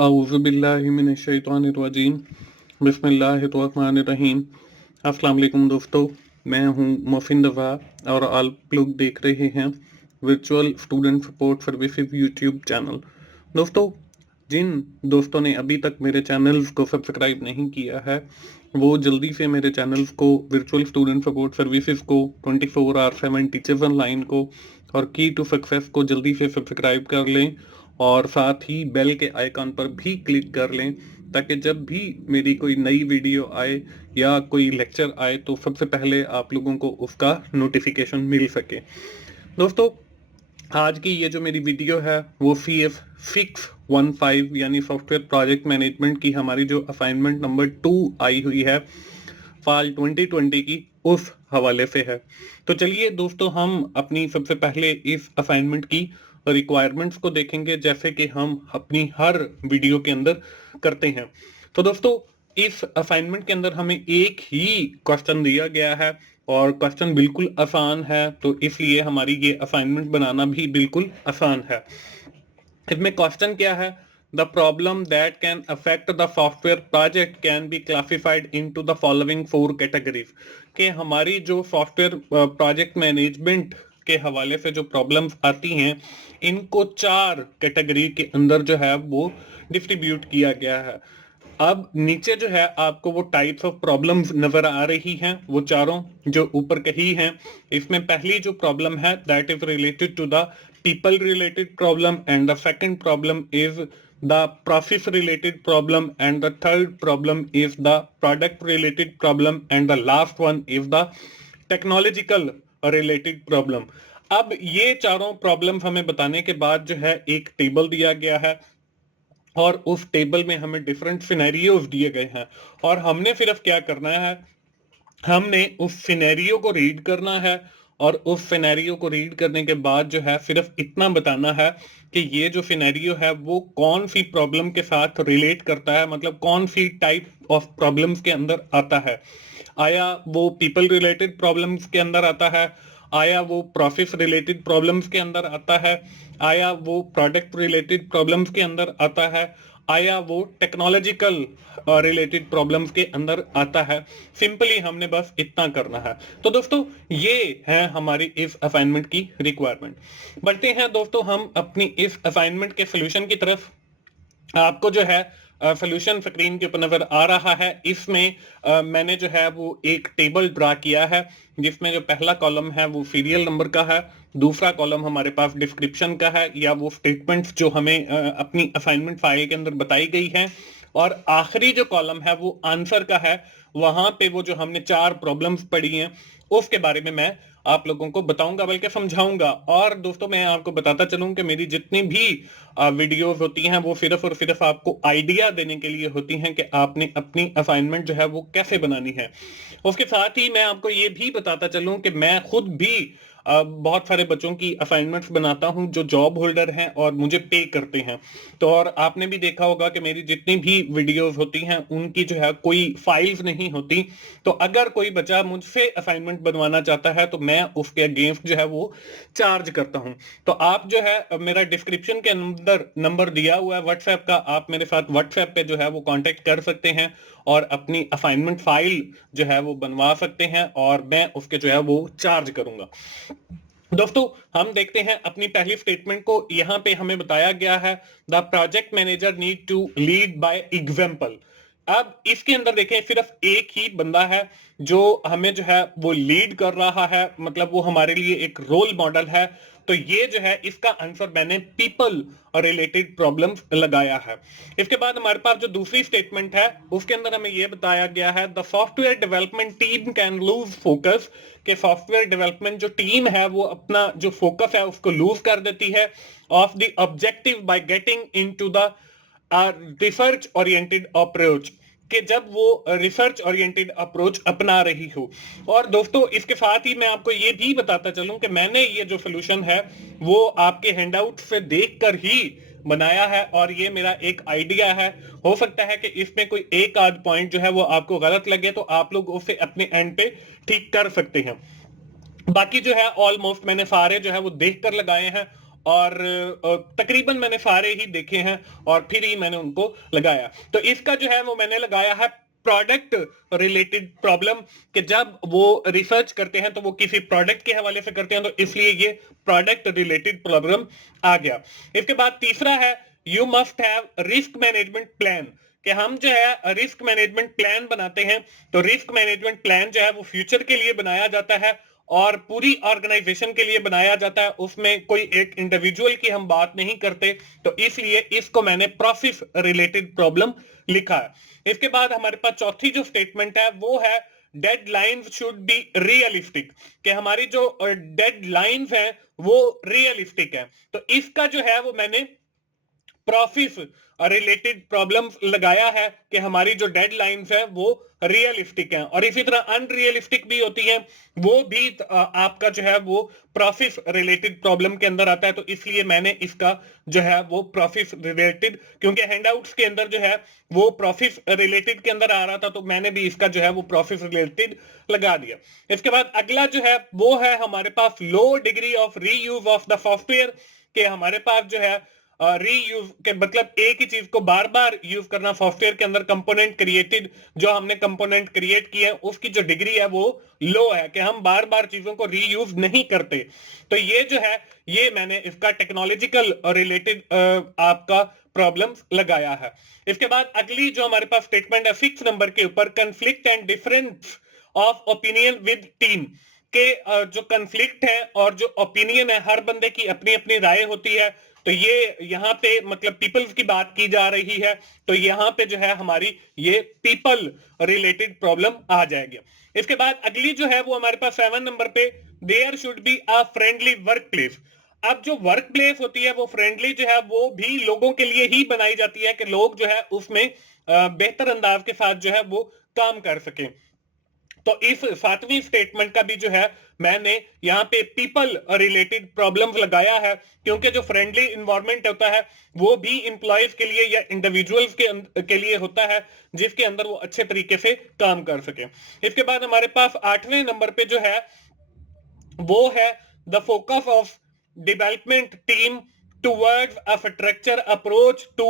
औज़ुबिल्लाहिमिनश्शैतानिर्रजीम बिस्मिल्लाहिर्रहमानिर्रहीम। अस्सलाम वालेकुम दोस्तों, मैं हूं मोहसिन रज़ा और आप लोग देख रहे हैं virtual student support services YouTube channel. दोस्तों, जिन दोस्तों ने अभी तक मेरे चैनल्स को सब्सक्राइब नहीं किया है वो जल्दी से मेरे चैनल्स को, वर्चुअल स्टूडेंट सपोर्ट सर्विसेज को, 24/7 टीचर्स ऑनलाइन को और की टू सक्सेस को जल्दी से सब्सक्राइब कर लें और साथ ही बेल के आइकन पर भी क्लिक कर लें ताकि जब भी मेरी कोई नई वीडियो आए या कोई लेक्चर आए तो सबसे पहले आप लोगों को उसका नोटिफिकेशन मिल सके। दोस्तों, आज की ये जो मेरी वीडियो है वो CF615 यानी सॉफ्टवेयर प्रोजेक्ट मैनेजमेंट की हमारी जो असाइनमेंट नंबर 2 आई हुई है फाल 2020 की, उस हवाले से है। तो चलिए दोस्तों, हम अपनी सबसे पहले इस असाइनमेंट की रिक्वायरमेंट्स को देखेंगे जैसे कि हम अपनी हर वीडियो के अंदर करते हैं। तो दोस्तों, इस असाइनमेंट के अंदर हमें एक ही क्वेश्चन दिया गया है और क्वेश्चन बिल्कुल आसान है, तो इसलिए हमारी ये असाइनमेंट बनाना भी बिल्कुल आसान है। इसमें क्वेश्चन क्या है? The problem that can affect the software project can be classified into the following 4 categories. कि हमारी जो सॉफ्टवेयर प्रोजेक्ट मैनेजमेंट के हवाले से जो प्रॉब्लम्स आती हैं इनको 4 कैटेगरी के अंदर जो है वो डिस्ट्रीब्यूट किया गया है। अब नीचे जो है आपको वो टाइप्स ऑफ प्रॉब्लम्स नजर आ रही हैं, वो चारों जो ऊपर कही हैं। इसमें पहली जो प्रॉब्लम है that is related to the people related problem, and the second problem is the process related problem, and the third problem is the product related problem, and the last one is the technological related problem। अब ये चारों problem हमें बताने के बाद जो है एक टेबल दिया गया है और उस टेबल में हमें डिफरेंट सिनेरियोज दिए गए हैं और हमने सिर्फ क्या करना है, हमने उस सिनेरियो को रीड करना है और उस सिनेरियो को रीड करने के बाद जो है सिर्फ इतना बताना है कि ये जो सिनेरियो है वो कौन सी प्रॉब्लम के साथ रिलेट करता है, मतलब कौन सी टाइप ऑफ प्रॉब्लम्स के अंदर आता है। आया वो पीपल रिलेटेड प्रॉब्लम्स के अंदर आता है, आया वो प्रोसेस रिलेटेड प्रॉब्लम्स के अंदर आता है, आया वो प्रोडक्ट रिलेटेड प्रॉब्लम्स के अंदर आता है, आया वो टेक्नोलॉजिकल रिलेटेड प्रॉब्लम्स के अंदर आता है। सिंपली हमने बस इतना करना है। तो दोस्तों, ये है हमारी इस असाइनमेंट की रिक्वायरमेंट। बढ़ते हैं दोस्तों हम अपनी इस असाइनमेंट के सोल्यूशन की तरफ। आपको जो है सोल्यूशन स्क्रीन के ऊपर नजर आ रहा है। इसमें मैंने जो है वो एक टेबल ड्रा किया है जिसमें जो पहला कॉलम है वो सीरियल नंबर का है, दूसरा कॉलम हमारे पास डिस्क्रिप्शन का है या वो स्टेटमेंट्स जो हमें अपनी असाइनमेंट फाइल के अंदर बताई गई है, और आखिरी जो कॉलम है वो आंसर का है। वहां पे वो जो हमने 4 प्रॉब्लम्स पढ़ी हैं उसके बारे में मैं आप लोगों को बताऊंगा, बल्कि समझाऊंगा। और दोस्तों, मैं आपको बताता चलूं कि मेरी जितनी भी वीडियोस होती हैं वो सिर्फ और सिर्फ आपको आइडिया देने के लिए होती हैं कि आपने अपनी असाइनमेंट जो है वो कैसे बनानी है। उसके साथ ही मैं आपको ये भी बताता चलूं कि मैं खुद भी बहुत सारे बच्चों की असाइनमेंट्स बनाता हूं जो जॉब होल्डर हैं और मुझे पे करते हैं। तो और आपने भी देखा होगा कि मेरी जितनी भी वीडियोस होती हैं उनकी जो है कोई फाइल्स नहीं होती। तो अगर कोई बच्चा मुझसे असाइनमेंट बनवाना चाहता है तो मैं उसके अगेंस्ट जो है वो चार्ज करता हूं। तो आप जो है मेरा डिस्क्रिप्शन के अंदर नंबर दिया हुआ है व्हाट्सएप का, आप मेरे साथ व्हाट्सएप पे जो है वो कांटेक्ट कर सकते हैं और अपनी असाइनमेंट फाइल जो है वो बनवा सकते हैं और मैं उसके जो है वो चार्ज करूंगा। दोस्तों, हम देखते हैं अपनी पहली स्टेटमेंट को। यहां पे हमें बताया गया है the project manager need to lead by example. अब इसके अंदर देखें सिर्फ एक ही बंदा है जो हमें जो है वो लीड कर रहा है, मतलब वो हमारे लिए एक रोल मॉडल है। तो ये जो है इसका आंसर मैंने पीपल रिलेटेड प्रॉब्लम्स लगाया है। इसके बाद हमारे पास जो दूसरी स्टेटमेंट है उसके अंदर हमें यह बताया गया है the software development team can lose focus. के सॉफ्टवेयर डेवलपमेंट जो टीम है वो अपना जो फोकस है उसको लूज कर देती है of the objective by getting into the research oriented approach, कि जब वो रिसर्च ओरिएंटेड अप्रोच अपना रही हो। और दोस्तों, इसके साथ ही मैं आपको ये भी बताता चलूं कि मैंने ये जो सोल्यूशन है वो आपके हैंडआउट से देखकर ही बनाया है और ये मेरा एक आइडिया है। हो सकता है कि इसमें कोई एक आध पॉइंट जो है वो आपको गलत लगे तो आप लोग उसे अपने एंड पे ठीक कर सकते हैं। बाकी जो है ऑलमोस्ट मैंने सारे जो है वो देख कर लगाए हैं और तकरीबन मैंने सारे ही देखे हैं और फिर ही मैंने उनको लगाया। तो इसका जो है वो मैंने लगाया है प्रोडक्ट रिलेटेड प्रॉब्लम, कि जब वो रिसर्च करते हैं तो वो किसी प्रोडक्ट के हवाले से करते हैं, तो इसलिए ये प्रोडक्ट रिलेटेड प्रॉब्लम आ गया। इसके बाद तीसरा है you must have risk management plan, कि हम जो है रिस्क मैनेजमेंट प्लान बनाते हैं। तो रिस्क मैनेजमेंट प्लान जो है वो फ्यूचर के लिए बनाया जाता है और पूरी ऑर्गेनाइजेशन के लिए बनाया जाता है, उसमें कोई एक इंडिविजुअल की हम बात नहीं करते। तो इसलिए इसको मैंने प्रोसेस रिलेटेड प्रॉब्लम लिखा है। इसके बाद हमारे पास चौथी जो स्टेटमेंट है वो है डेडलाइंस शुड बी रियलिस्टिक, कि हमारी जो डेडलाइंस है वो रियलिस्टिक है। तो इसका जो है वो मैंने प्रोसेस रिलेटेड प्रॉब्लम्स लगाया है कि हमारी जो डेडलाइंस है वो रियलिस्टिक है, और इसी तरह अनरियलिस्टिक भी होती है, वो भी आपका जो है वो प्रोसेस रिलेटेड प्रॉब्लम के अंदर आता है। तो इसलिए मैंने इसका जो है वो प्रोसेस रिलेटेड, क्योंकि हैंडआउट्स के अंदर जो है वो प्रोसेस रिलेटेड के अंदर आ रहा था, तो मैंने भी इसका जो है वो प्रोसेस रिलेटेड लगा दिया। इसके बाद अगला जो है वो है हमारे पास low degree of reuse of the software, के हमारे पास जो है रीयूज के मतलब एक ही चीज को बार बार यूज करना सॉफ्टवेयर के अंदर। कंपोनेंट क्रिएटेड, जो हमने कंपोनेंट क्रिएट किए हैं उसकी जो डिग्री है वो लो है, कि हम बार बार चीजों को रीयूज नहीं करते। तो ये जो है ये मैंने इसका टेक्नोलॉजिकल रिलेटेड आपका प्रॉब्लम्स लगाया है। इसके बाद अगली जो हमारे पास स्टेटमेंट है 6 नंबर के ऊपर, conflict and difference of opinion with team, के जो कंफ्लिक्ट है और जो ओपिनियन है, हर बंदे की अपनी अपनी राय होती है। तो ये यहाँ पे मतलब पीपल्स की बात की जा रही है, तो यहाँ पे जो है हमारी ये पीपल रिलेटेड प्रॉब्लम आ जाएगी। इसके बाद अगली जो है वो हमारे पास 7 नंबर पे, there should be a friendly workplace. अब जो वर्क प्लेस होती है वो फ्रेंडली जो है वो भी लोगों के लिए ही बनाई जाती है, कि लोग जो है उसमें बेहतर अंदाज के साथ जो है वो काम कर सके। तो इस 7वीं स्टेटमेंट का भी जो है मैंने यहाँ पे पीपल रिलेटेड प्रॉब्लम्स लगाया है, क्योंकि जो फ्रेंडली इन्वायरमेंट होता है वो भी इंप्लॉयज के लिए या इंडिविजुअल्स के लिए होता है, जिसके अंदर वो अच्छे तरीके से काम कर सके। इसके बाद हमारे पास 8वें नंबर पे जो है वो है the focus of development team towards a structure approach to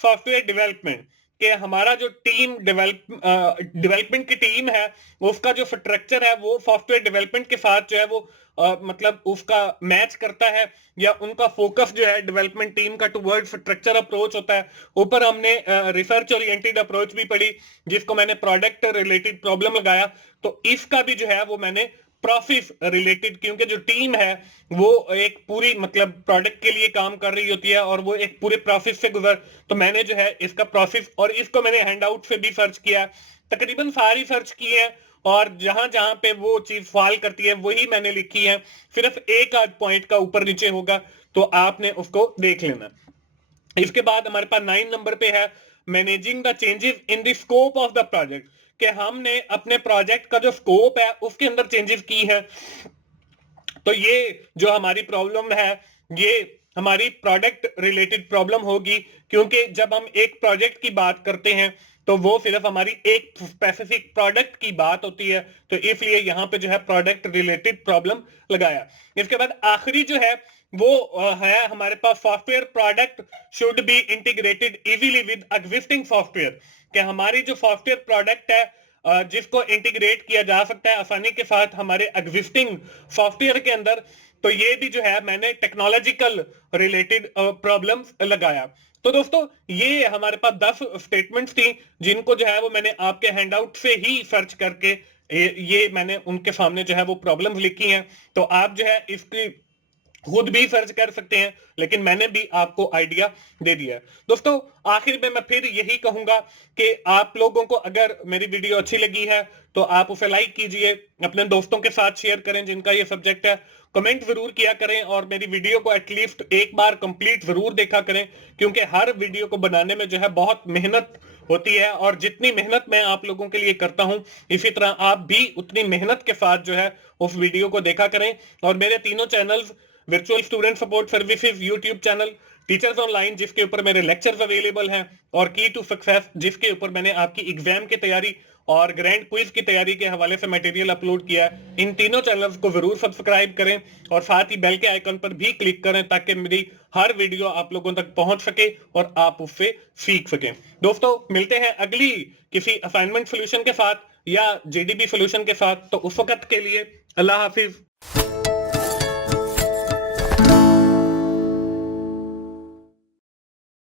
software development, कि हमारा जो टीम डेवलपमेंट की टीम है उसका जो स्ट्रक्चर है वो सॉफ्टवेयर डेवलपमेंट के साथ जो है वो मतलब उसका मैच करता है, या उनका फोकस जो है डेवलपमेंट टीम का टुवर्ड स्ट्रक्चर अप्रोच होता है। ऊपर हमने रिसर्च ओरिएंटेड अप्रोच भी पढ़ी, जिसको मैंने प्रोडक्ट रिलेटेड प्रॉब्लम लगाया। तो इसका भी जो है वो मैंने प्रोसेस रिलेटेड, क्योंकि जो टीम है वो एक पूरी मतलब प्रोडक्ट के लिए काम कर रही होती है और वो एक पूरे प्रोसेस से गुजर, तो मैंने जो है इसका प्रोसेस, और इसको मैंने हैंडआउट से भी सर्च किया, तकरीबन सारी सर्च की है, और जहां जहां पे वो चीज फॉल करती है वही मैंने लिखी है। सिर्फ एक आध पॉइंट का ऊपर नीचे होगा तो आपने उसको देख लेना। इसके बाद हमारे पास 9 नंबर पे है managing the changes in the scope of the project, कि हमने अपने प्रोजेक्ट का जो स्कोप है उसके अंदर चेंजेस की है। तो ये जो हमारी प्रॉब्लम है ये हमारी प्रोडक्ट रिलेटेड प्रॉब्लम होगी, क्योंकि जब हम एक प्रोजेक्ट की बात करते हैं तो वो सिर्फ हमारी एक स्पेसिफिक प्रोडक्ट की बात होती है, तो इसलिए यहाँ पे जो है प्रोडक्ट रिलेटेड प्रॉब्लम लगाया। इसके बाद आखिरी जो है वो है हमारे पास software product should be integrated easily with existing software, कि हमारी जो सॉफ्टवेयर प्रोडक्ट है जिसको इंटीग्रेट किया जा सकता है आसानी के साथ हमारे एग्जिस्टिंग सॉफ्टवेयर के अंदर। तो ये भी जो है मैंने टेक्नोलॉजिकल रिलेटेड प्रॉब्लम्स लगाया। तो दोस्तों ये हमारे पास 10 स्टेटमेंट्स थी, जिनको जो है वो मैंने आपके हैंडआउट से ही सर्च करके ये मैंने उनके सामने जो है वो प्रॉब्लम्स लिखी हैं। तो आप जो है इसकी खुद भी सर्च कर सकते हैं, लेकिन मैंने भी आपको आइडिया दे दिया है। दोस्तों आखिर में मैं फिर यही कहूंगा कि आप लोगों को अगर मेरी वीडियो अच्छी लगी है तो आप उसे लाइक कीजिए, अपने दोस्तों के साथ शेयर करें जिनका ये सब्जेक्ट है, कमेंट जरूर किया करें, और मेरी वीडियो को एटलीस्ट एक बार कंप्लीट जरूर देखा करें, क्योंकि हर वीडियो को बनाने में जो है बहुत मेहनत होती है, और जितनी मेहनत मैं आप लोगों के लिए करता हूं इसी तरह आप भी उतनी मेहनत के साथ जो है उस वीडियो को देखा करें। और मेरे तीनों channels, virtual student support services YouTube channel, teachers online जिसके ऊपर मेरे लेक्चर्स अवेलेबल हैं, और की टू सक्सेस जिसके ऊपर मैंने आपकी एग्जाम की तैयारी और ग्रैंड क्विज की तैयारी के हवाले से मटेरियल अपलोड किया है। इन तीनों चैनल्स को जरूर सब्सक्राइब करें और साथ ही बेल के आइकन पर भी क्लिक करें ताकि मेरी हर वीडियो आप लोगों तक पहुंच सके और आप उससे सीख सकें। दोस्तों मिलते हैं अगली किसी असाइनमेंट सोल्यूशन के साथ या जेडीबी सोल्यूशन के साथ, तो उस वक्त के लिए अल्लाह हाफिज।